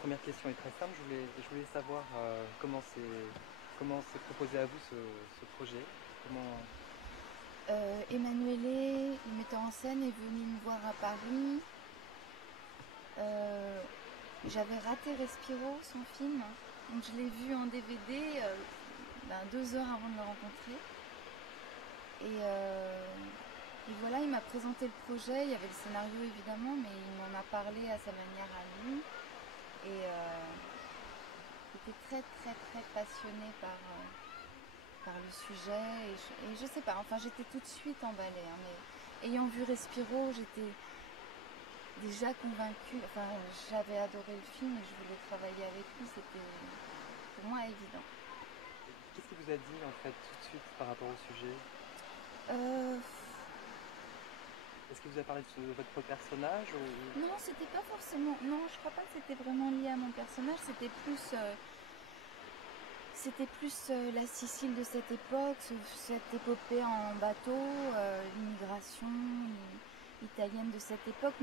première question est très simple. Je voulais savoir comment s'est proposé à vous ce projet. Comment... Emanuele, le metteur en scène, est venu me voir à Paris. Euh, J'avais raté Respiro, son film. Donc je l'ai vu en DVD 2 heures avant de le rencontrer. Et voilà, il m'a présenté le projet. Il y avait le scénario évidemment, mais il m'en a parlé à sa manière à lui. Et il était très très très passionné par le sujet. Et je sais pas, enfin j'étais tout de suite emballée, hein, mais ayant vu Respiro, j'étais déjà convaincue. Enfin, j'avais adoré le film et je voulais travailler avec lui. C'était pour moi évident. Qu'est-ce qu'il vous a dit en fait tout de suite par rapport au sujet? Euh, Est-ce qu'il vous a parlé de votre personnage ou... non, c'était pas forcément. Non, je crois pas que c'était vraiment lié à mon personnage. C'était plus la Sicile de cette époque, cette épopée en bateau, l'immigration italienne de cette époque,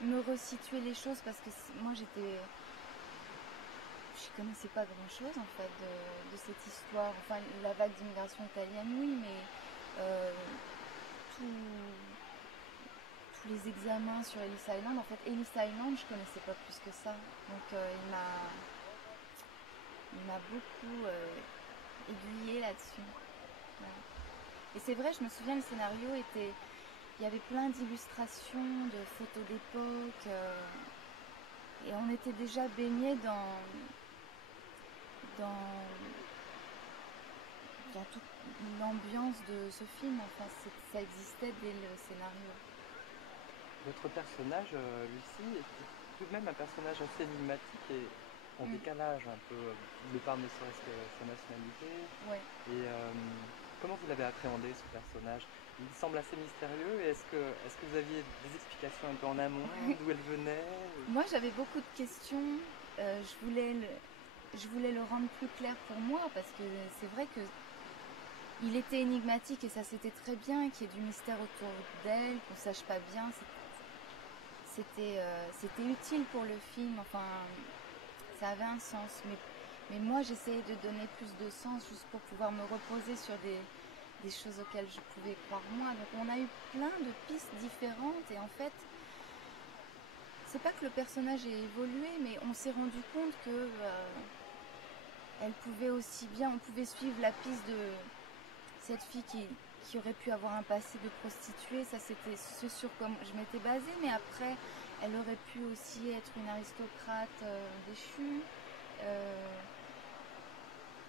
me resituer les choses parce que moi je connaissais pas grand chose en fait de cette histoire. Enfin, la vague d'immigration italienne, oui, mais euh, tout- tous les examens sur Ellis Island, en fait, Ellis Island, je connaissais pas plus que ça. Donc, il m'a beaucoup aiguillé là-dessus. Ouais. Et c'est vrai, je me souviens, le scénario était. Il y avait plein d'illustrations, de photos d'époque. Et on était déjà baigné dans, dans toute l'ambiance de ce film. Enfin, ça existait dès le scénario. Votre personnage, Lucie, est tout de même un personnage assez énigmatique et en Mm. décalage un peu, de par ne serait-ce que sa nationalité. Ouais. Et comment vous l'avez appréhendé ce personnage? Il semble assez mystérieux. Et est-ce que vous aviez des explications un peu en amont, d'où elle venait? Moi, j'avais beaucoup de questions. Je voulais le rendre plus clair pour moi parce que c'est vrai que il était énigmatique et ça c'était très bien qu'il y ait du mystère autour d'elle, qu'on sache pas bien. C'était utile pour le film. Enfin, ça avait un sens. Mais moi, j'essayais de donner plus de sens juste pour pouvoir me reposer sur des choses auxquelles je pouvais croire moi. Donc on a eu plein de pistes différentes et en fait, c'est pas que le personnage ait évolué, mais on s'est rendu compte que elle pouvait aussi bien, on pouvait suivre la piste de cette fille qui aurait pu avoir un passé de prostituée. Ça, c'était ce sur quoi je m'étais basée, mais après, elle aurait pu aussi être une aristocrate déchue. Euh,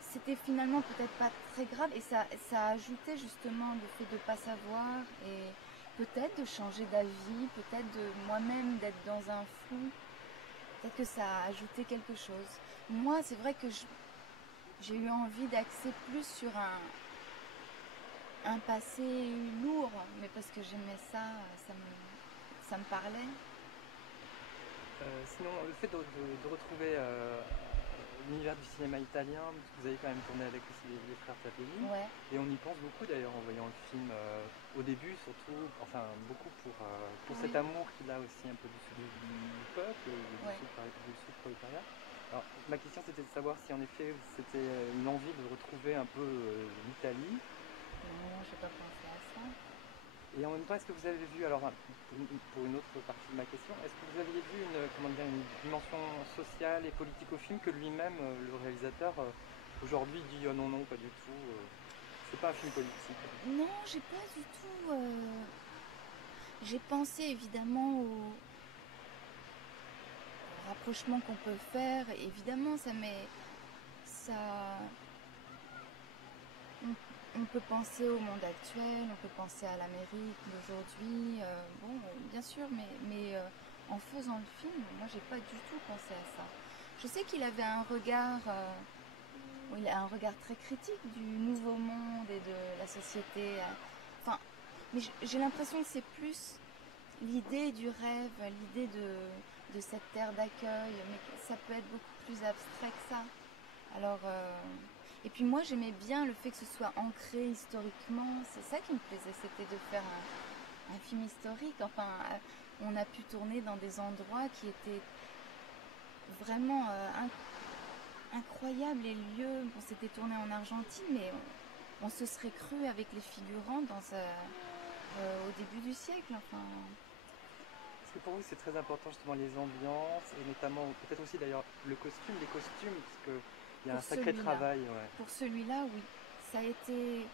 C'était finalement peut-être pas très grave et ça ajoutait justement le fait de pas savoir et peut-être de changer d'avis, peut-être de moi-même d'être dans un flou. Peut-être que ça a ajouté quelque chose. Moi, c'est vrai que j'ai eu envie d'axer plus sur un passé lourd, mais parce que j'aimais ça, ça me parlait. Sinon, le fait de retrouver l'univers du cinéma italien, parce que vous avez quand même tourné avec aussi les frères Tapioni, Ouais, et on y pense beaucoup d'ailleurs en voyant le film, au début surtout, enfin beaucoup pour cet oui, amour qu'il a aussi un peu du peuple, du ouais. sud prolétariat. Alors ma question c'était de savoir si en effet c'était une envie de retrouver un peu l'Italie. Non, j'ai pas pensé à ça. Et en même temps, est-ce que vous avez vu, alors pour une autre partie de ma question, est-ce que vous aviez vu comment dire, une dimension sociale et politique au film que lui-même, le réalisateur, aujourd'hui dit non, non, pas du tout, c'est pas un film politique. Non, j'ai pas du tout. J'ai pensé évidemment au rapprochement qu'on peut faire. Évidemment, ça. On, on peut penser au monde actuel, on peut penser à l'Amérique d'aujourd'hui. Bon, bien sûr, mais en faisant le film, moi, j'ai pas du tout pensé à ça. Je sais qu'il avait un regard. Bon, il a un regard très critique du nouveau monde et de la société. Enfin, mais j'ai l'impression que c'est plus l'idée du rêve, l'idée de cette terre d'accueil, mais ça peut être beaucoup plus abstrait que ça. Alors, et puis moi j'aimais bien le fait que ce soit ancré historiquement, c'est ça qui me plaisait, c'était de faire un film historique. Enfin, on a pu tourner dans des endroits qui étaient vraiment incroyable. Les lieux, on s'était tourné en Argentine, mais on se serait cru avec les figurants au début du siècle. Enfin, Est-ce que pour vous c'est très important justement les ambiances et notamment peut-être aussi d'ailleurs les costumes, parce qu'il y a un sacré travail. Ouais. pour celui-là, oui. Ça a été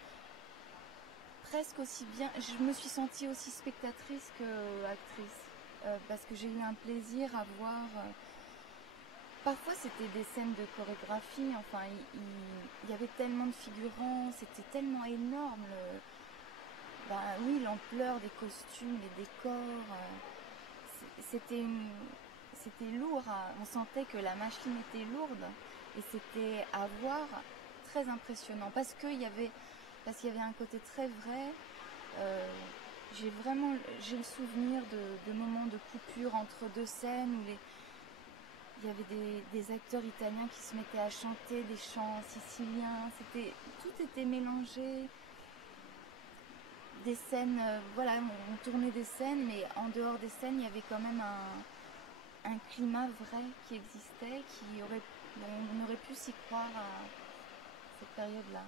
presque aussi bien. Je me suis sentie aussi spectatrice que actrice, parce que j'ai eu un plaisir à voir. Parfois c'était des scènes de chorégraphie, enfin il y avait tellement de figurants, c'était tellement énorme. Oui, l'ampleur des costumes, les décors, c'était lourd. On sentait que la machine était lourde et c'était à voir très impressionnant parce qu'il y avait un côté très vrai. J'ai le souvenir de moments de coupure entre deux scènes où il y avait des acteurs italiens qui se mettaient à chanter des chants siciliens. Tout était mélangé. Des scènes, voilà, on tournait des scènes, mais en dehors des scènes, il y avait quand même un climat vrai qui existait, on aurait pu s'y croire à cette période-là.